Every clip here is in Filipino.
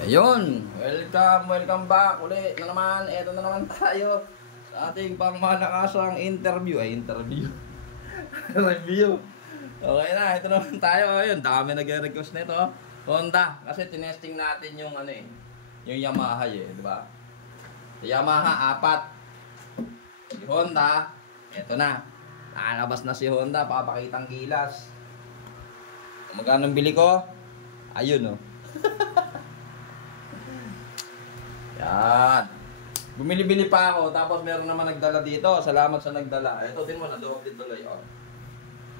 Ayun, welcome back ulit na naman. Eto na naman tayo sa ating pangmalakasang interview. Review. Okay na, ito naman tayo. Ayun, dami nag-request nito. Honda, kasi tinesting natin yung yung Yamaha di ba? Yamaha 4. Si Honda, eto na. Nakalabas na si Honda, papakitang gilas. Magkano bili ko? Ayun Yan. Bumili-bili pa ako, tapos meron naman nagdala dito. Salamat sa nagdala. Ito din mo, na-loob din tuloy.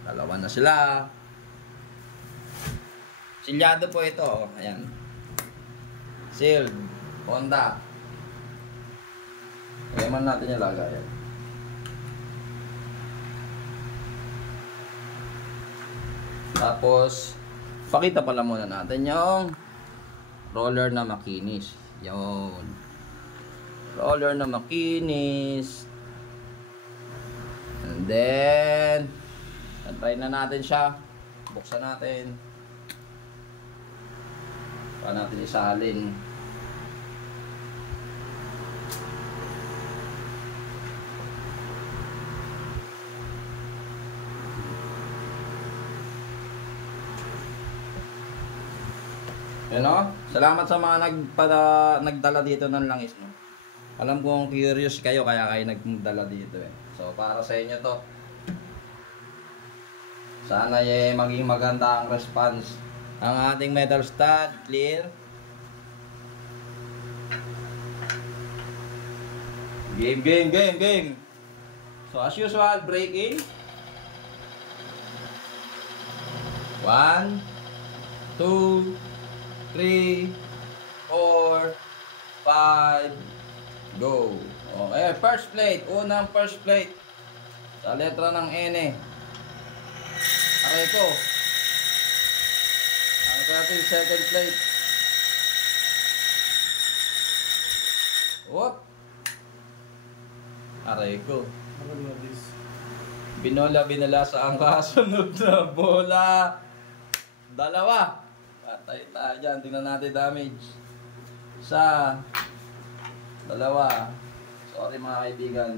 Dalawa na sila. Silyado po ito. Ayan. Sealed. Honda. Kaya man natin yung lagayan. Tapos, pakita pala muna natin yung roller na makinis. Yun. Roller na makinis. And then, try na natin siya. Buksan natin. Paano natin isalin. Salamat sa mga nagdala dito ng langis, no? Alam kong curious kayo, kaya kayo nagdala dito So, para sa inyo to. Sana maging maganda ang response. Ang ating metal stud, clear. Game. So, as usual, break in. 1, 2, 3, 4, 5, go. Okay, first plate. Unang first plate. Sa letra ng N. Aray ko. Ang ating second plate. Whoop. Aray ko. Binala sa ang kasunod na bola. Dalawa. Patay tayo dyan. Tingnan natin damage. Isa. Dalawa. Sorry mga kaibigan.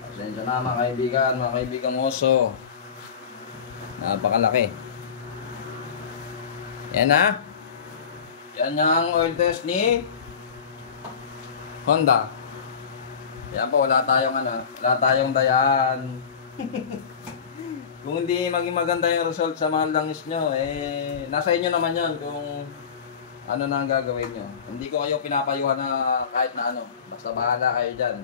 Pasensya na mga kaibigan oso. Napakalaki. Yan na. Yan yung oil test ni Honda. Yan po, wala tayong dayaan. Kung hindi maging maganda yung result sa mga langis nyo, nasa inyo naman yon kung ano na ang gagawin nyo. Hindi ko kayo pinapayuhan na kahit na basta bahala kayo dyan.